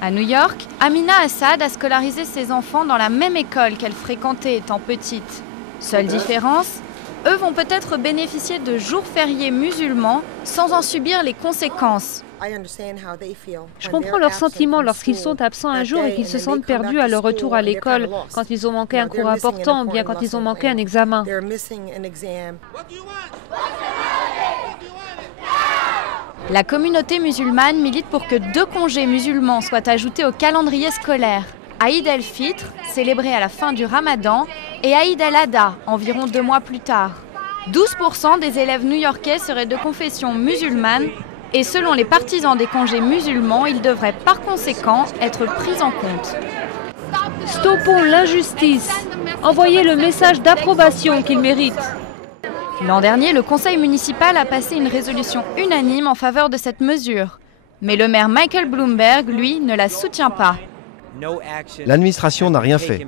À New York, Amina Assad a scolarisé ses enfants dans la même école qu'elle fréquentait étant petite. Seule différence, eux vont peut-être bénéficier de jours fériés musulmans sans en subir les conséquences. Je comprends leurs sentiments lorsqu'ils sont absents un jour et qu'ils se sentent perdus à leur retour à l'école, quand ils ont manqué un cours important ou bien quand ils ont manqué un examen. La communauté musulmane milite pour que 2 congés musulmans soient ajoutés au calendrier scolaire. Aïd el-Fitr, célébré à la fin du Ramadan, et Aïd el-Adha, environ 2 mois plus tard. 12% des élèves new-yorkais seraient de confession musulmane, et selon les partisans des congés musulmans, ils devraient par conséquent être pris en compte. Stoppons l'injustice. Envoyez le message d'approbation qu'ils méritent. L'an dernier, le conseil municipal a passé une résolution unanime en faveur de cette mesure. Mais le maire Michael Bloomberg, lui, ne la soutient pas. L'administration n'a rien fait.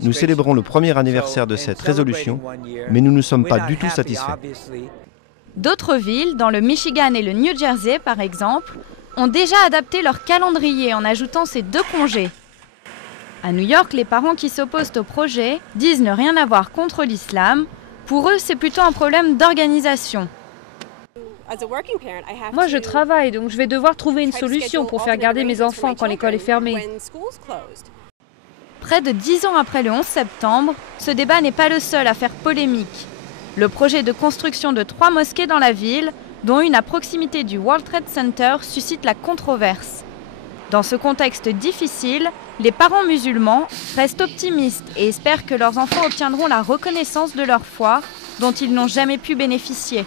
Nous célébrons le premier anniversaire de cette résolution, mais nous ne sommes pas du tout satisfaits. D'autres villes, dans le Michigan et le New Jersey par exemple, ont déjà adapté leur calendrier en ajoutant ces 2 congés. À New York, les parents qui s'opposent au projet disent ne rien avoir contre l'islam. Pour eux, c'est plutôt un problème d'organisation. Moi, je travaille, donc je vais devoir trouver une solution pour faire garder mes enfants quand l'école est fermée. Près de 10 ans après le 11 septembre, ce débat n'est pas le seul à faire polémique. Le projet de construction de 3 mosquées dans la ville, dont une à proximité du World Trade Center, suscite la controverse. Dans ce contexte difficile, les parents musulmans restent optimistes et espèrent que leurs enfants obtiendront la reconnaissance de leur foi dont ils n'ont jamais pu bénéficier.